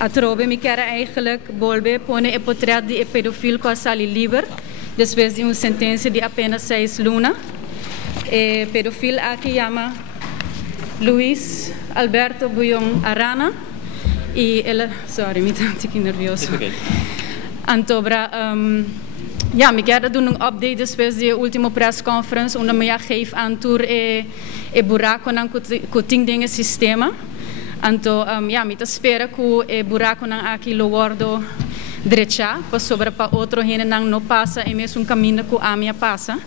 atrobe mi quero eigenlijk bolbe pone e portret de pedofiel com sali liber depois de uma sentença de apenas 6 lunas. E pedofil aqui chama Luis Alberto Buyong Arana e ela, sorry, me tanto aqui nervioso. Antobra, ja, me quero dar update depois de última press conference onde me geef aan tour e buraco nan kuting dinge sistema. Anto, ja, me espera que e buraco nan aqui lo guardo derecha, para sobre para outro gente não passa e mesmo caminho que a minha passa.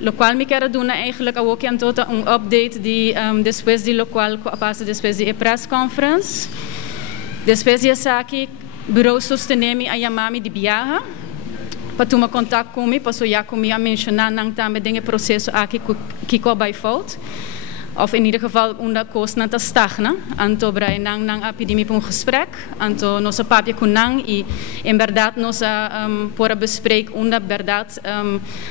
Lo qual me quero dar eigenlijk ook aan tot update de depois de lo qual passa depois de press conference. Depois de essa aqui bureau sostenemi a chamar-me de viagem para tomar contato comigo, para já comigo a mencionar não também dinge processo aqui que bij fout. Of in ieder geval onder koos na te stagna. Anto brai nang epidemie para gesprek. Anto nossa papia kunang e em verdade nossa pora bespreek onder verdade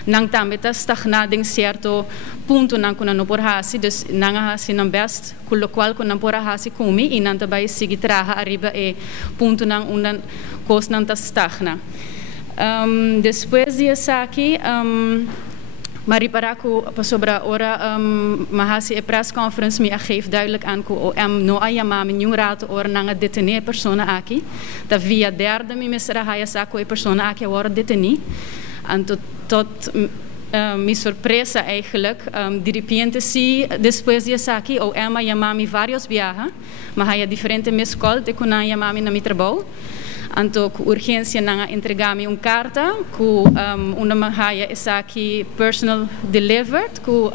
nang também te stagna ding certo ponto nang kuna no por hasi. Dus nang hasi nang best kulo qual kuna por hasi kumi e nang tabai sigi traga arriba e ponto nang onder koos nang te stagna. Depois disso aqui maar Paraku sobre a hora mahasi e press conference me geeft duidelijk aan que no ayama me nieuw raad or nanga detenir persona aqui da via derde me mesra haya saco e persona aqui worden deteni en tot mi surpresa eigenlijk de repente si después de aqui o ema yamami varios viajes mas haya diferente mescol de kuna yamami na mi trabalho. Anto com urgência nanga entregar-me carta com uma mahaya essa aqui personal delivered com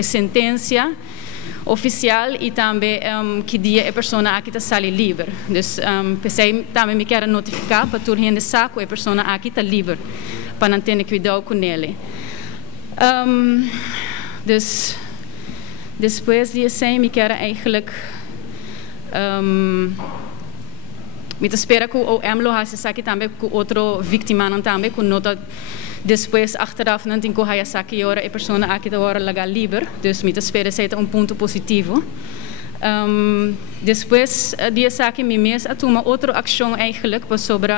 sentença oficial e também que dia a pessoa aqui está sali livre. Dus pensei também me quero notificar para tu rende saco a pessoa aqui está livre para não ter cuidado com ele. Dus depois disso me quero eigenlijk me espera que o MLO hace aqui também com outro vítima também com nota depois achteraf não tem que haya aqui ora a pessoa aqui da hora legal livre, dus me espera ser ponto positivo. Depois disso aqui me mês a tomar outra ação eigenlijk para sobre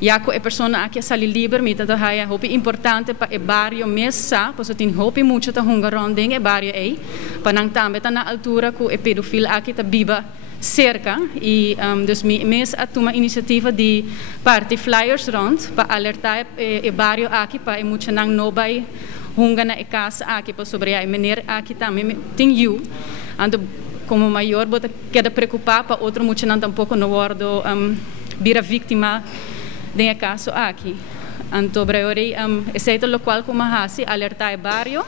ja que a pessoa aqui sali livre me tá haya hopi importante para o barrio mesa, para tem hopi muito tá hungaron ding e barrio aí, para não também tá na altura que o pedofil aqui tá biba cerca e dus mês a tomar iniciativa de party flyers rond para alertar o barrio aqui para muito não nobai hunga na casa aqui para sobre a maneira aqui também tem you ando como maior bota queda preocupar para outro muito não tampouco no wordo vira vítima de caso aqui anto breori esse lo qual como hasi alertar o barrio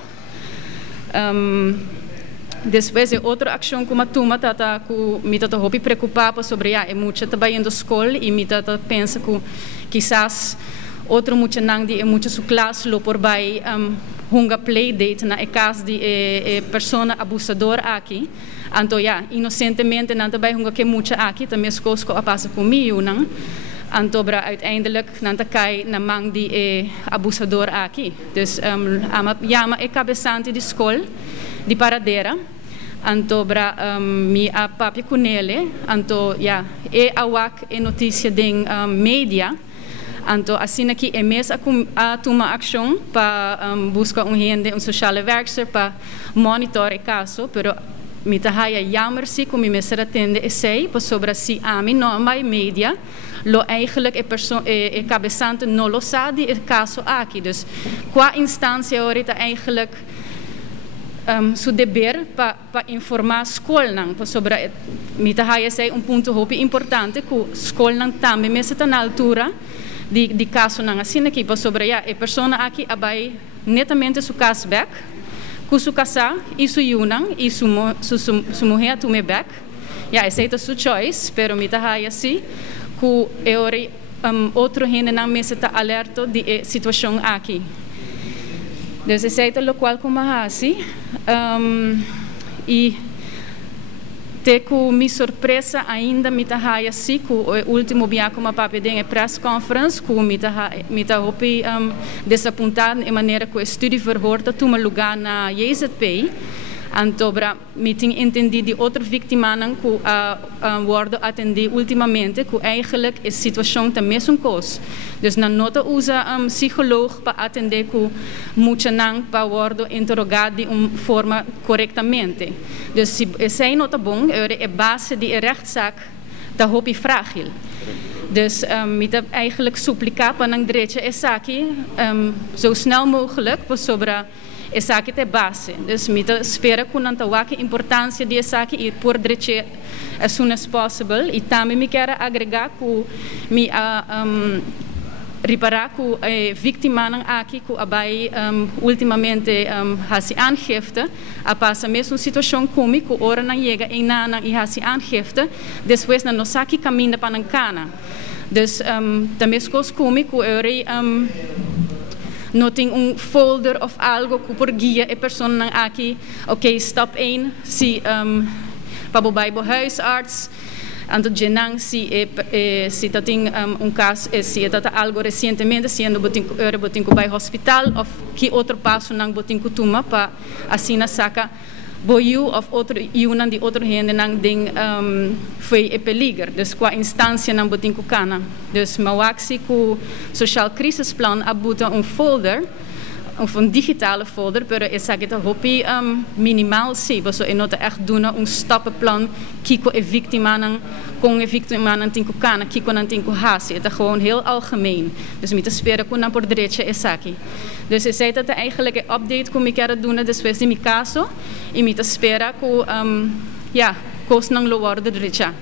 depois de outra ação como a toma tata que me tata hopi preocupado sobre é muito trabalhando na escola e me tata pensa que quizás outro muito não de muito sua classe lo por vai hunga play date na casa de pessoa abusador aqui anto ja inocentemente não também hunga que muito aqui também as coisas que passa comigo não anto bra uiteindelijk nanta kai na mang di abusador aqui dus ama yama cabeçante de escola de paradeira anto bra mi a papi kunele anto ja awak notícia den media anto assim aqui mês a toma ação para buscar gente sociale werkster para monitorar o caso pero mi tahaya jammer si como me será atende essay para sobre si ami no mai media lo eigenlijk e cabeçante no lo sabe o caso aqui dus qua instância ahorita eigenlijk su deber para informar a escola sobre me tahaya sei ponto hopi importante que a escola também me está na altura de caso não assim aqui para sobre a pessoa aqui abai netamente su cashback com su casa e su yunang e su mulher tume back ja essa é sua choice pero me tahaya assim que ori outro gente não me está alerta de situação aqui. Dus essa é o qual como assim e te com minha surpresa ainda me tá assim que o último dia como a papi de press conference que me tá hopi desapontado de maneira que o estudo verhoor dat toen lugar na JZP Antobra meeting entendi die outra vítima que worden atender ultimamente que eigenlijk is situação também um cos. Dus na nota usa psicólogo para atender que muita não para worden interrogado de forma corretamente. Dus se essa nota bom é base de rechtszaak dat hoop frágil. Dus met eigenlijk suplicar para não direita essa aqui zo snel mogelijk para sobre essa aqui é base. Dus met espera que não tenha a importância de essa aqui e por direita as soon as possible. E também me quero agregar que me reparar que a vítima aqui que abai ultimamente se aangifte a passa mesmo uma situação como que ora não chega em nana e se aangifte depois na nossa aqui caminha para a cana. Dus também coisas como que eu não tem folder of algo que por guia a pessoa aqui, ok, stap 1, se para o huisarts, anto genang se tem caso, se está algo recentemente, se ando botinco para hospital, ou que outro passo não botinco tuma para assim na saca boiu of outro iunan de outro gente nang ding foi e peligro. Dus qua instância nang botinco cana. Dus mawaksi ku social crisis plan abuta folder, digitale folder, pero essa que tá hopi minimaal sim, so e nota echt doen stappenplan kiko e vítima nang com e vítima nang tinko cana, kiko nang tinko hasi. Het is gewoon heel algemeen. Dus met de speren kunnen por direita essa aqui. Dus ik zei dat eigenlijk een update que me quero doen depois de mi caso e me espera que ja, kost nang lo worden direita.